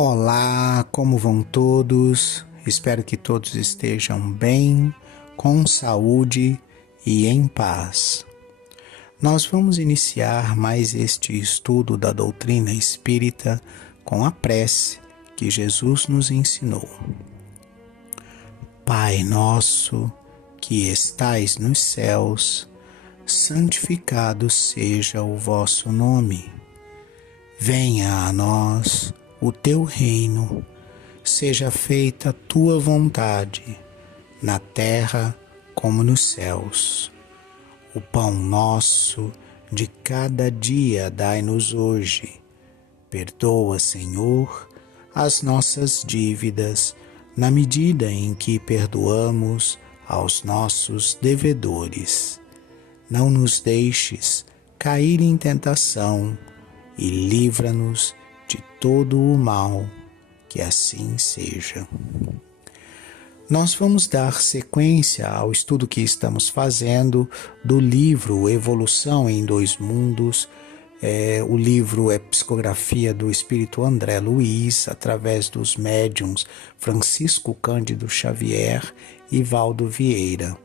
Olá, como vão todos? Espero que todos estejam bem, com saúde e em paz. Nós vamos iniciar mais este estudo da doutrina espírita com a prece que Jesus nos ensinou. Pai nosso, que estais nos céus, santificado seja o vosso nome. Venha a nós o teu reino, seja feita a tua vontade, na terra como nos céus. O pão nosso de cada dia dai-nos hoje. Perdoa, Senhor, as nossas dívidas, na medida em que perdoamos aos nossos devedores. Não nos deixes cair em tentação e livra-nos de todo o mal, que assim seja. Nós vamos dar sequência ao estudo que estamos fazendo do livro Evolução em Dois Mundos. O livro é psicografia do espírito André Luiz, através dos médiuns Francisco Cândido Xavier e Valdo Vieira.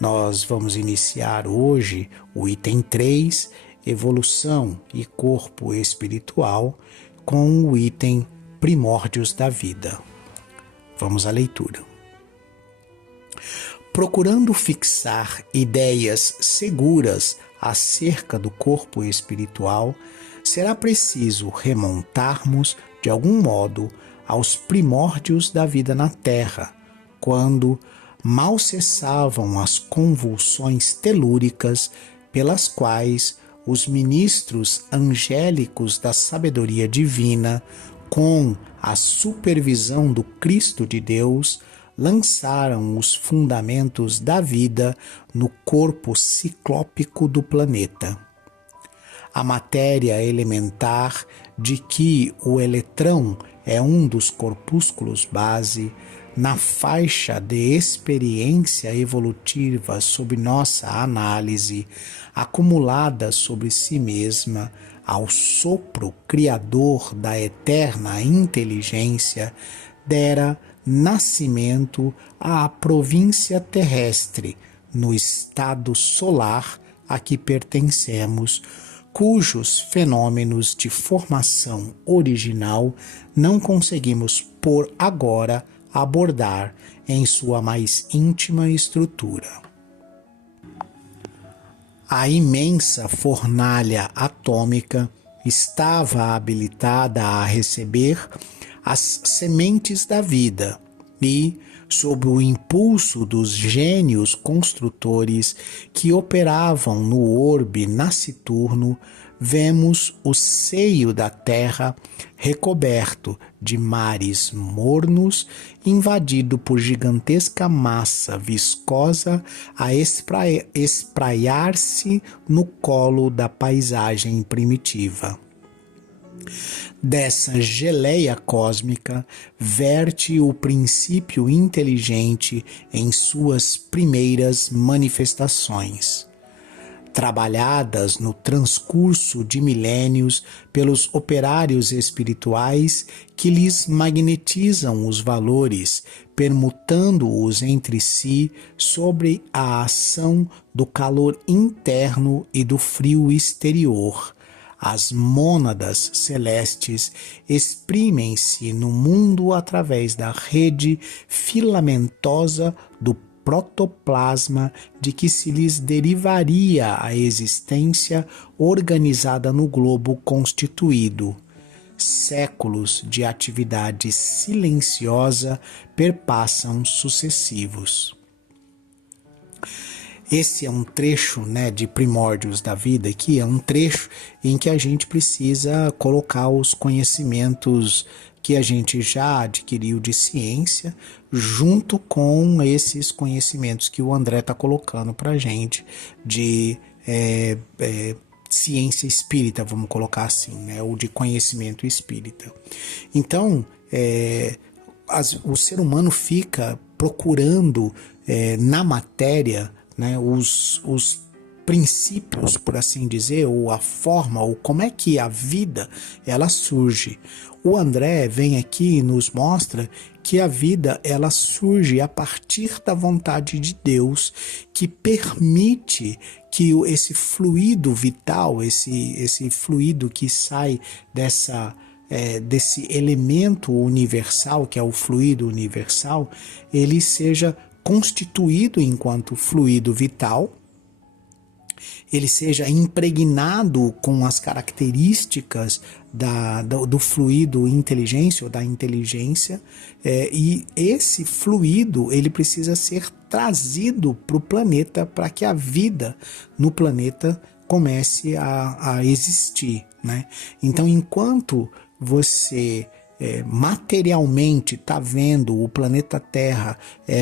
Nós vamos iniciar hoje o item 3, Evolução e Corpo Espiritual, com o item Primórdios da Vida. Vamos à leitura. Procurando fixar ideias seguras acerca do corpo espiritual, será preciso remontarmos, de algum modo, aos primórdios da vida na Terra, quando mal cessavam as convulsões telúricas pelas quais os ministros angélicos da sabedoria divina, com a supervisão do Cristo de Deus, lançaram os fundamentos da vida no corpo ciclópico do planeta. A matéria elementar, de que o eletrão é um dos corpúsculos base, na faixa de experiência evolutiva sob nossa análise, acumulada sobre si mesma, ao sopro criador da eterna inteligência, dera nascimento à província terrestre, no estado solar a que pertencemos, cujos fenômenos de formação original não conseguimos por agora abordar em sua mais íntima estrutura. A imensa fornalha atômica estava habilitada a receber as sementes da vida e, sob o impulso dos gênios construtores que operavam no orbe nasciturno, vemos o seio da terra recoberto de mares mornos, invadido por gigantesca massa viscosa a espraiar-se no colo da paisagem primitiva. Dessa geleia cósmica verte o princípio inteligente em suas primeiras manifestações. Trabalhadas no transcurso de milênios pelos operários espirituais que lhes magnetizam os valores, permutando-os entre si sobre a ação do calor interno e do frio exterior. As mônadas celestes exprimem-se no mundo através da rede filamentosa do protoplasma de que se lhes derivaria a existência organizada no globo constituído. Séculos de atividade silenciosa perpassam sucessivos. Esse é um trecho, de Primórdios da Vida, que é um trecho em que a gente precisa colocar os conhecimentos que a gente já adquiriu de ciência, junto com esses conhecimentos que o André está colocando para a gente de ciência espírita, vamos colocar assim, ou de conhecimento espírita. Então, o ser humano fica procurando na matéria os princípios, por assim dizer, ou a forma, ou como é que a vida ela surge. O André vem aqui e nos mostra que a vida ela surge a partir da vontade de Deus, que permite que esse fluido vital, esse fluido que sai desse elemento universal, que é o fluido universal, ele seja constituído enquanto fluido vital, ele seja impregnado com as características do fluido inteligência ou da inteligência, e esse fluido ele precisa ser trazido para o planeta para que a vida no planeta comece a existir, né? Então, enquanto você materialmente está vendo o planeta Terra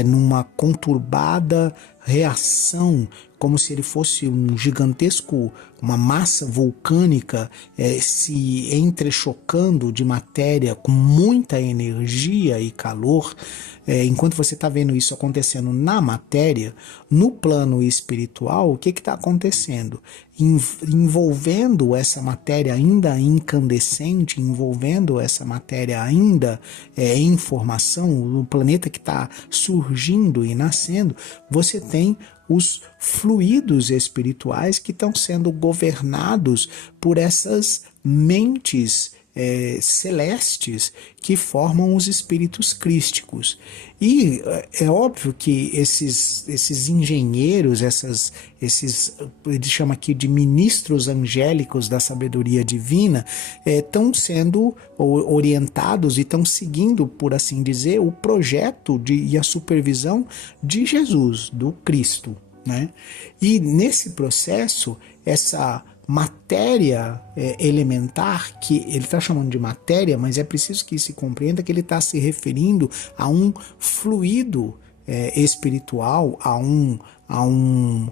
numa conturbada reação, como se ele fosse um gigantesco, uma massa vulcânica se entrechocando de matéria com muita energia e calor, enquanto você está vendo isso acontecendo na matéria, no plano espiritual, o que está acontecendo? Envolvendo essa matéria ainda incandescente, envolvendo essa matéria ainda em formação, no planeta que está surgindo e nascendo, você tem os fluidos espirituais que estão sendo governados por essas mentes celestes que formam os espíritos crísticos. E é óbvio que esses engenheiros, ele chama aqui de ministros angélicos da sabedoria divina, estão sendo orientados e estão seguindo, por assim dizer, o projeto e a supervisão de Jesus, do Cristo, né? E nesse processo, essa matéria elementar, que ele está chamando de matéria, mas é preciso que se compreenda que ele está se referindo a um fluido espiritual, a um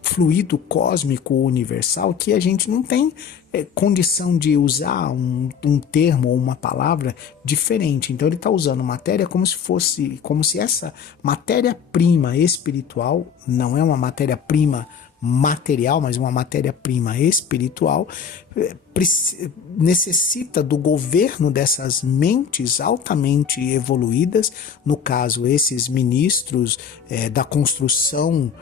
fluido cósmico universal que a gente não tem condição de usar um termo ou uma palavra diferente. Então ele está usando matéria como se essa matéria-prima espiritual, não é uma matéria-prima material, mas uma matéria-prima espiritual, necessita do governo dessas mentes altamente evoluídas, no caso esses ministros da construção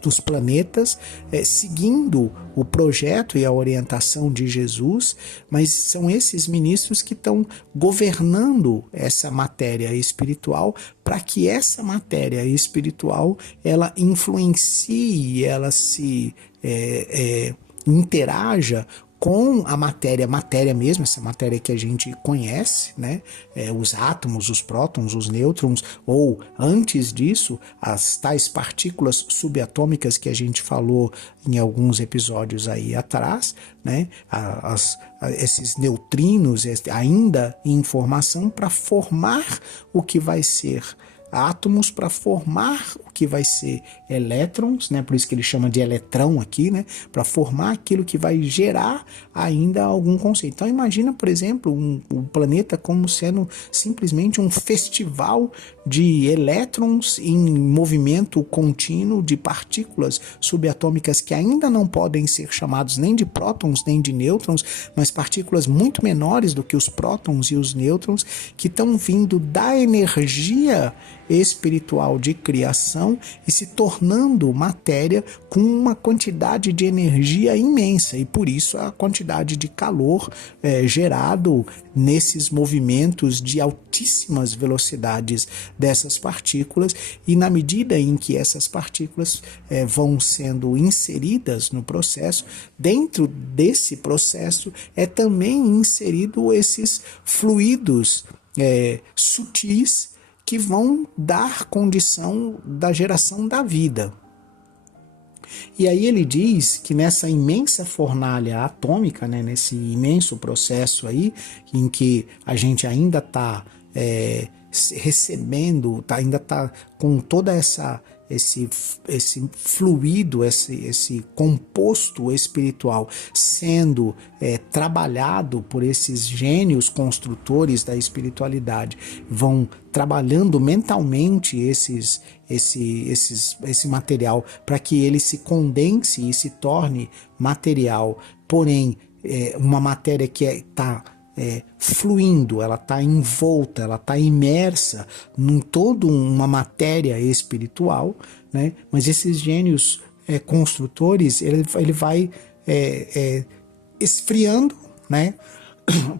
dos planetas, seguindo o projeto e a orientação de Jesus, mas são esses ministros que estão governando essa matéria espiritual para que essa matéria espiritual ela influencie, ela se interaja com a matéria mesmo, essa matéria que a gente conhece, né? Os átomos, os prótons, os nêutrons, ou antes disso, as tais partículas subatômicas que a gente falou em alguns episódios aí atrás, né? Esses neutrinos ainda em formação para formar o que vai ser átomos, para formar o que vai ser elétrons, né? Por isso que ele chama de eletrão aqui, né? Para formar aquilo que vai gerar ainda algum conceito. Então imagina, por exemplo, um planeta como sendo simplesmente um festival de elétrons em movimento contínuo, de partículas subatômicas que ainda não podem ser chamados nem de prótons nem de nêutrons, mas partículas muito menores do que os prótons e os nêutrons, que estão vindo da energia espiritual de criação e se tornando matéria com uma quantidade de energia imensa, e por isso a quantidade de calor gerado nesses movimentos de altíssimas velocidades dessas partículas. E na medida em que essas partículas vão sendo inseridas no processo, dentro desse processo é também inserido esses fluidos sutis que vão dar condição da geração da vida. E aí ele diz que nessa imensa fornalha atômica, né, nesse imenso processo aí, em que a gente ainda está recebendo, ainda está com toda essa esse fluido, esse composto espiritual sendo trabalhado por esses gênios construtores da espiritualidade, vão trabalhando mentalmente esse material para que ele se condense e se torne material, porém uma matéria que está fluindo, ela está envolta, ela está imersa em toda uma matéria espiritual, né? Mas esses gênios construtores, ele vai esfriando, né?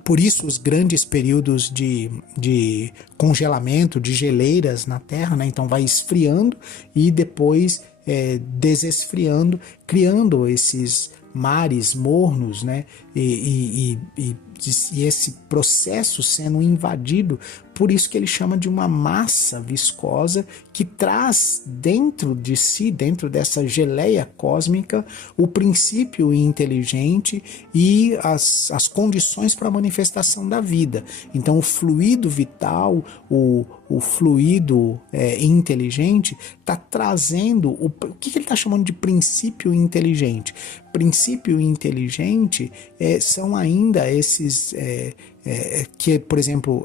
Por isso os grandes períodos de congelamento, de geleiras na Terra, né? Então vai esfriando e depois desesfriando, criando esses mares mornos, né? E esse processo sendo invadido, por isso que ele chama de uma massa viscosa que traz dentro de si, dentro dessa geleia cósmica, o princípio inteligente e as condições para a manifestação da vida. Então o fluido vital, o fluido inteligente está trazendo, o que ele está chamando de princípio inteligente? Princípio inteligente são ainda esses que, por exemplo,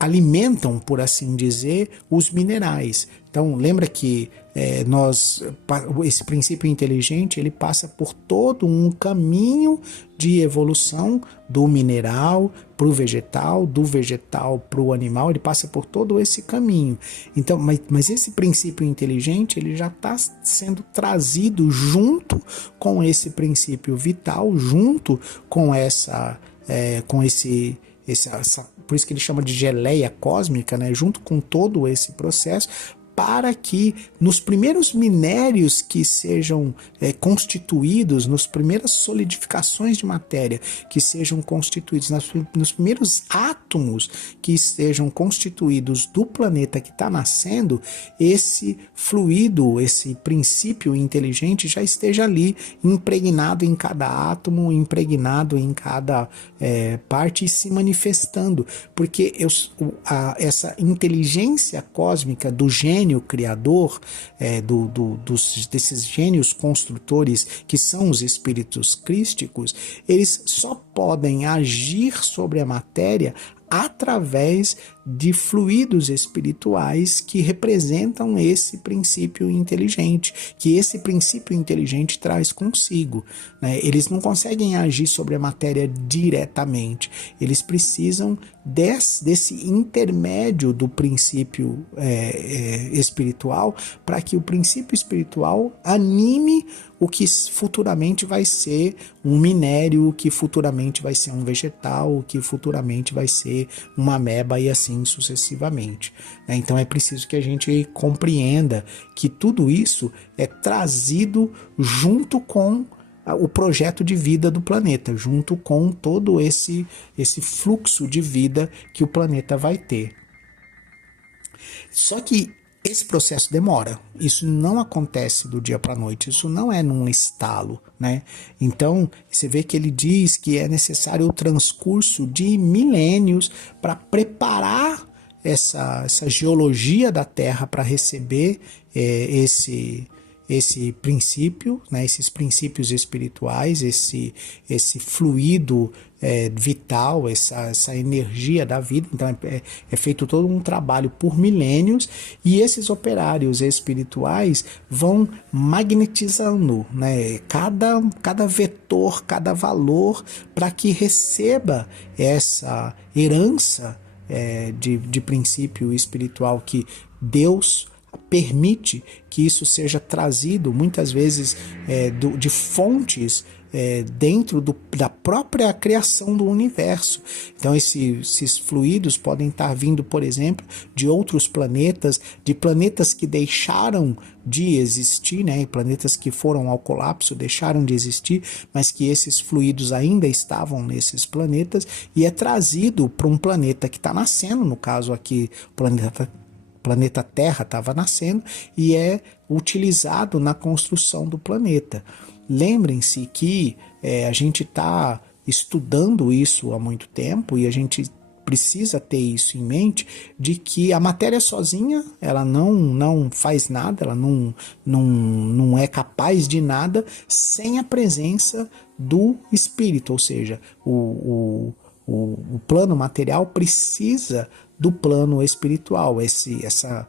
alimentam, por assim dizer, os minerais. Então, lembra que esse princípio inteligente, ele passa por todo um caminho de evolução do mineral para o vegetal, do vegetal para o animal, ele passa por todo esse caminho. Então, mas esse princípio inteligente, ele já está sendo trazido junto com esse princípio vital, junto com por isso que ele chama de geleia cósmica, né? Junto com todo esse processo, para que nos primeiros minérios que sejam constituídos, nas primeiras solidificações de matéria que sejam constituídos, nos primeiros átomos que estejam constituídos do planeta que está nascendo, esse fluido, esse princípio inteligente já esteja ali, impregnado em cada átomo, impregnado em cada parte e se manifestando, porque essa inteligência cósmica do gênio criador, desses gênios construtores que são os espíritos crísticos, eles só podem agir sobre a matéria através de fluidos espirituais que representam esse princípio inteligente, que esse princípio inteligente traz consigo, né? Eles não conseguem agir sobre a matéria diretamente, eles precisam desse intermédio do princípio espiritual, para que o princípio espiritual anime o que futuramente vai ser um minério, o que futuramente vai ser um vegetal, o que futuramente vai ser uma ameba e assim sucessivamente. Então é preciso que a gente compreenda que tudo isso é trazido junto com o projeto de vida do planeta, junto com todo esse fluxo de vida que o planeta vai ter. Só que esse processo demora, isso não acontece do dia para a noite, isso não é num estalo, né? Então, você vê que ele diz que é necessário o transcurso de milênios para preparar essa geologia da Terra para receber esse princípio, né, esses princípios espirituais, esse fluido vital, essa energia da vida. Então é feito todo um trabalho por milênios, e esses operários espirituais vão magnetizando, né, cada vetor, cada valor, para que receba essa herança de princípio espiritual que Deus permite que isso seja trazido muitas vezes de fontes dentro da própria criação do universo. Então esses fluidos podem estar vindo, por exemplo, de outros planetas, de planetas que deixaram de existir, né? Planetas que foram ao colapso, deixaram de existir, mas que esses fluidos ainda estavam nesses planetas, e é trazido para um planeta que está nascendo, no caso aqui o planeta Terra estava nascendo, e é utilizado na construção do planeta. Lembrem-se que a gente está estudando isso há muito tempo, e a gente precisa ter isso em mente, de que a matéria sozinha, ela não faz nada, ela não é capaz de nada sem a presença do espírito, ou seja, o plano material precisa do plano espiritual, essa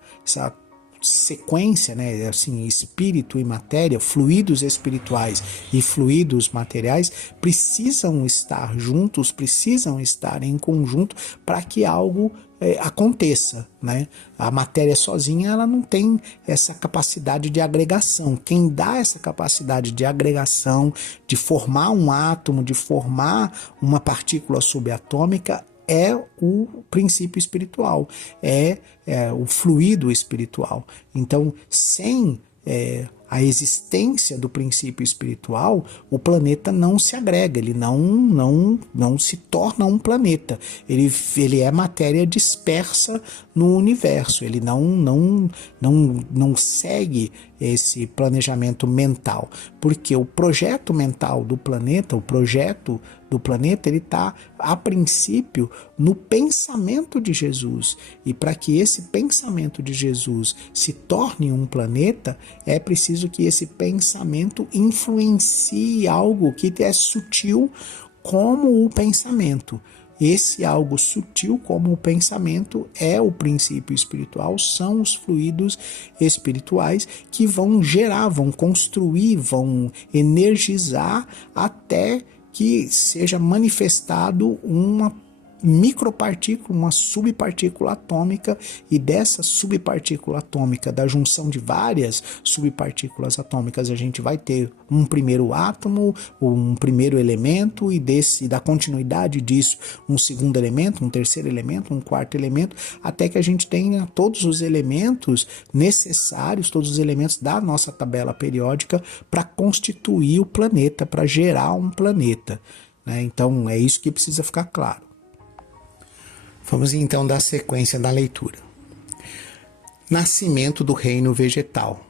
sequência, né, assim, espírito e matéria, fluidos espirituais e fluidos materiais precisam estar juntos, precisam estar em conjunto para que algo aconteça, né? A matéria sozinha, ela não tem essa capacidade de agregação. Quem dá essa capacidade de agregação, de formar um átomo, de formar uma partícula subatômica, é o princípio espiritual, é o fluido espiritual. Então, sem a existência do princípio espiritual, o planeta não se agrega, ele não se torna um planeta. Ele é matéria dispersa no universo, ele não segue esse planejamento mental, porque o projeto mental do planeta, o projeto do planeta, ele está, a princípio, no pensamento de Jesus. E para que esse pensamento de Jesus se torne um planeta, é preciso que esse pensamento influencie algo que é sutil como o pensamento. Esse algo sutil como o pensamento é o princípio espiritual, são os fluidos espirituais que vão gerar, vão construir, vão energizar até que seja manifestado uma micropartícula, uma subpartícula atômica, e dessa subpartícula atômica, da junção de várias subpartículas atômicas, a gente vai ter um primeiro átomo, um primeiro elemento, e da continuidade disso, um segundo elemento, um terceiro elemento, um quarto elemento, até que a gente tenha todos os elementos necessários, todos os elementos da nossa tabela periódica para constituir o planeta, para gerar um planeta, né? Então é isso que precisa ficar claro. Vamos então dar sequência da leitura. Nascimento do reino vegetal.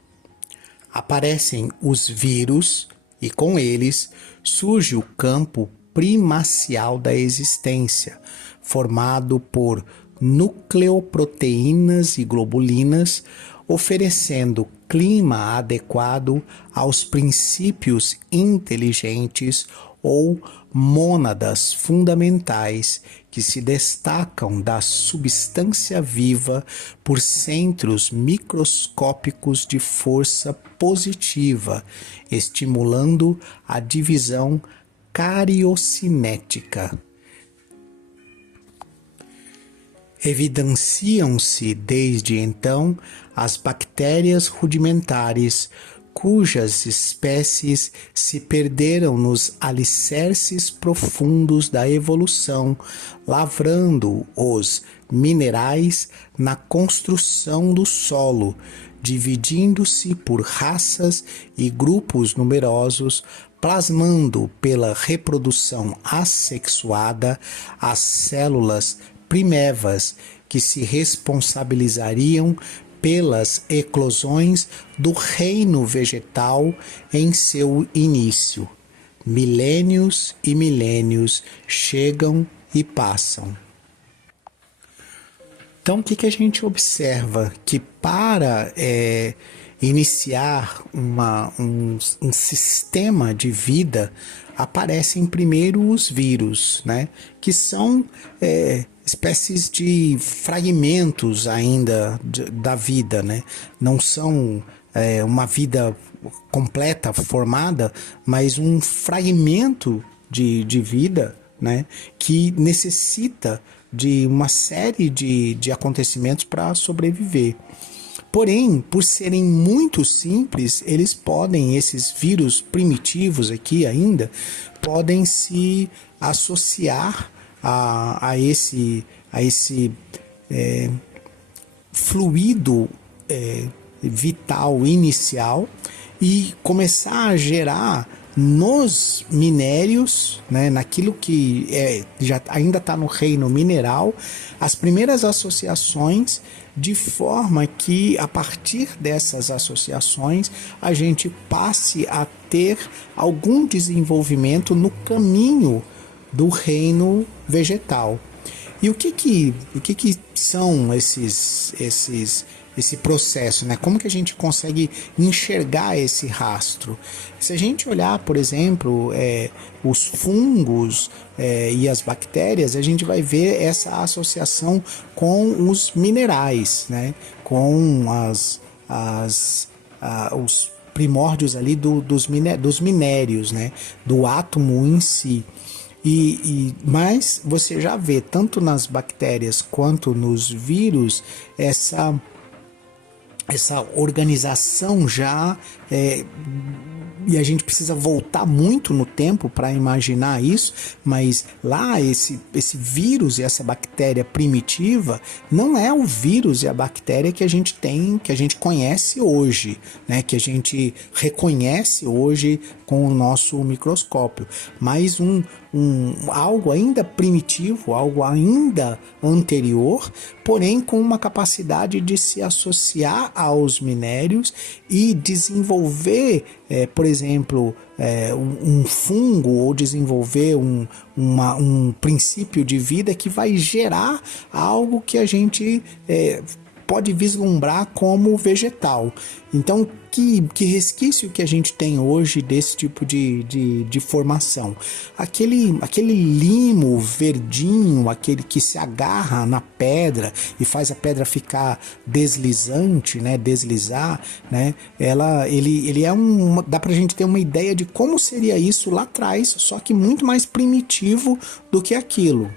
Aparecem os vírus e com eles surge o campo primacial da existência, formado por nucleoproteínas e globulinas, oferecendo clima adequado aos princípios inteligentes ou mônadas fundamentais que se destacam da substância viva por centros microscópicos de força positiva, estimulando a divisão cariocinética. Evidenciam-se desde então as bactérias rudimentares, cujas espécies se perderam nos alicerces profundos da evolução, lavrando os minerais na construção do solo, dividindo-se por raças e grupos numerosos, plasmando pela reprodução assexuada as células primevas que se responsabilizariam pelas eclosões do reino vegetal em seu início. Milênios e milênios chegam e passam. Então, o que a gente observa? Que para iniciar um sistema de vida, aparecem primeiro os vírus, né? Que são espécies de fragmentos ainda da vida, né? Não são uma vida completa, formada, mas um fragmento de vida, né? Que necessita de uma série de acontecimentos para sobreviver. Porém, por serem muito simples, esses vírus primitivos aqui ainda, podem se associar a esse fluido vital inicial e começar a gerar nos minérios, né, naquilo que já ainda está no reino mineral, as primeiras associações, de forma que a partir dessas associações a gente passe a ter algum desenvolvimento no caminho do reino vegetal. E o que que são esse processo, né? Como que a gente consegue enxergar esse rastro? Se a gente olhar, por exemplo, os fungos e as bactérias, a gente vai ver essa associação com os minerais, né? Com os primórdios ali dos minérios, né? Do átomo em si. Mas você já vê tanto nas bactérias quanto nos vírus essa organização já e a gente precisa voltar muito no tempo para imaginar isso, mas lá esse vírus e essa bactéria primitiva não é o vírus e a bactéria que a gente tem, que a gente conhece hoje, né? Que a gente reconhece hoje com o nosso microscópio, mas algo ainda primitivo, algo ainda anterior, porém com uma capacidade de se associar aos minérios e desenvolver, por exemplo, um fungo ou desenvolver um princípio de vida que vai gerar algo que a gente pode vislumbrar como vegetal. Então, que resquício que a gente tem hoje desse tipo de formação? Aquele limo verdinho, aquele que se agarra na pedra e faz a pedra ficar deslizante, né? Deslizar, né? Ele é dá pra gente ter uma ideia de como seria isso lá atrás, só que muito mais primitivo do que aquilo.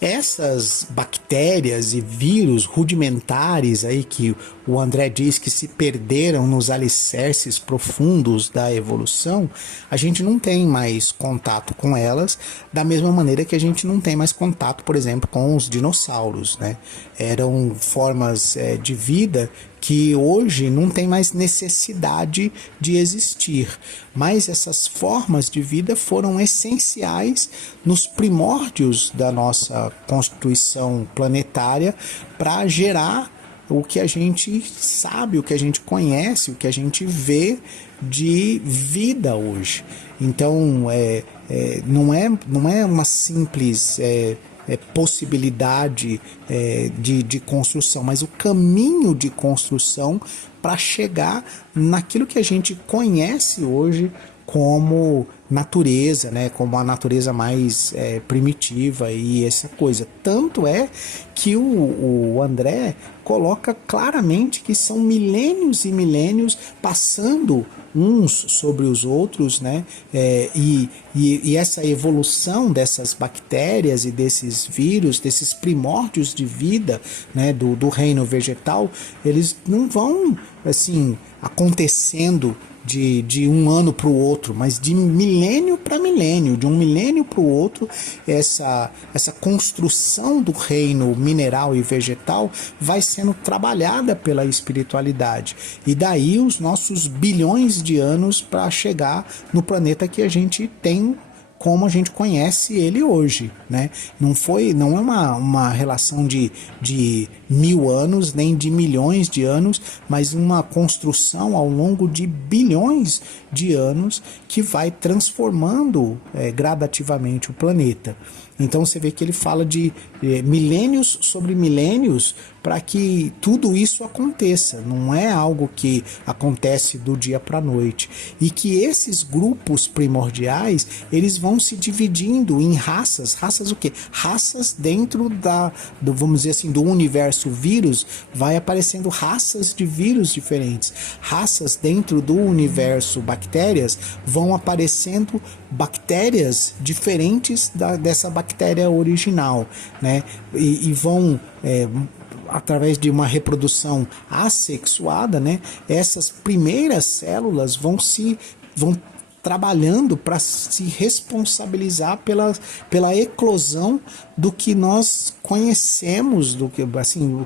Essas bactérias e vírus rudimentares aí que o André diz que se perderam nos alicerces profundos da evolução, a gente não tem mais contato com elas, da mesma maneira que a gente não tem mais contato, por exemplo, com os dinossauros, né? Eram formas de vida que hoje não tem mais necessidade de existir. Mas essas formas de vida foram essenciais nos primórdios da nossa constituição planetária para gerar o que a gente sabe, o que a gente conhece, o que a gente vê de vida hoje. Então, não é uma simples possibilidade de construção, mas o caminho de construção para chegar naquilo que a gente conhece hoje como natureza, né, como a natureza mais primitiva e essa coisa. Tanto é que o André coloca claramente que são milênios e milênios passando uns sobre os outros, né, e essa evolução dessas bactérias e desses vírus, desses primórdios de vida, né, do reino vegetal, eles não vão assim acontecendo de um ano para o outro, mas de milênio para milênio, de um milênio para o outro, essa construção do reino mineral e vegetal vai sendo trabalhada pela espiritualidade. E daí os nossos bilhões de anos para chegar no planeta que a gente tem como a gente conhece ele hoje, né? Não é uma relação de 1000 anos, nem de milhões de anos, mas uma construção ao longo de bilhões de anos que vai transformando gradativamente o planeta. Então você vê que ele fala de milênios sobre milênios para que tudo isso aconteça. Não é algo que acontece do dia para a noite. E que esses grupos primordiais, eles vão se dividindo em raças. Raças o quê? Raças dentro vamos dizer assim, do universo vírus, vai aparecendo raças de vírus diferentes. Raças dentro do universo bactérias, vão aparecendo bactérias diferentes dessa bactéria original, né? E vão através de uma reprodução assexuada, né? Essas primeiras células vão trabalhando para se responsabilizar pela eclosão do que nós conhecemos, do que assim,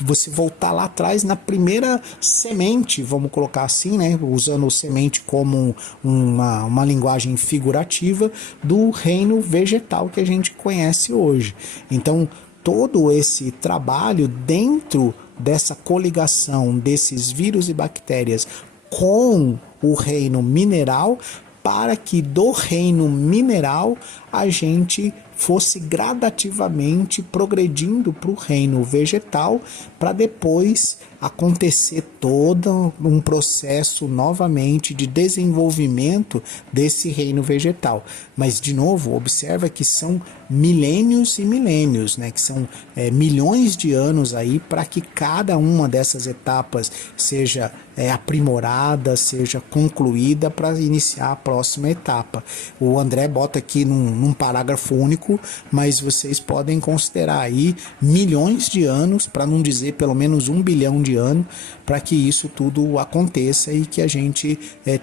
você voltar lá atrás na primeira semente, vamos colocar assim, né, usando semente como uma linguagem figurativa do reino vegetal que a gente conhece hoje. Então, todo esse trabalho dentro dessa coligação desses vírus e bactérias com o reino mineral, para que do reino mineral a gente fosse gradativamente progredindo para o reino vegetal, para depois acontecer todo um processo novamente de desenvolvimento desse reino vegetal. Mas, de novo, observa que são milênios e milênios, né? Que são milhões de anos aí para que cada uma dessas etapas seja aprimorada, seja concluída para iniciar a próxima etapa. O André bota aqui num parágrafo único, mas vocês podem considerar aí milhões de anos, para não dizer pelo menos 1 bilhão de anos, para que isso tudo aconteça e que a gente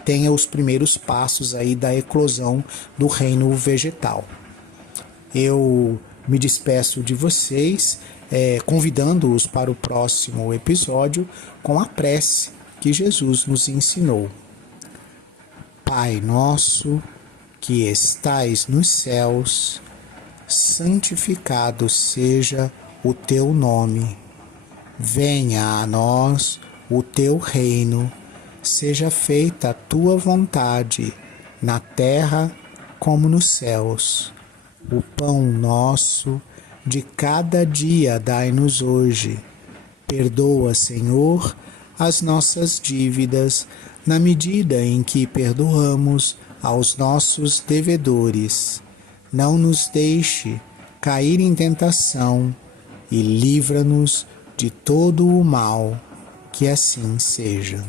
tenha os primeiros passos aí da eclosão do reino vegetal. Eu me despeço de vocês, convidando-os para o próximo episódio com a prece que Jesus nos ensinou. Pai nosso, que estais nos céus, santificado seja o teu nome. Venha a nós o teu reino, seja feita a tua vontade, na terra como nos céus. O pão nosso de cada dia dai-nos hoje. Perdoa, Senhor, as nossas dívidas, na medida em que perdoamos aos nossos devedores. Não nos deixe cair em tentação e livra-nos de todo o mal. Que assim seja.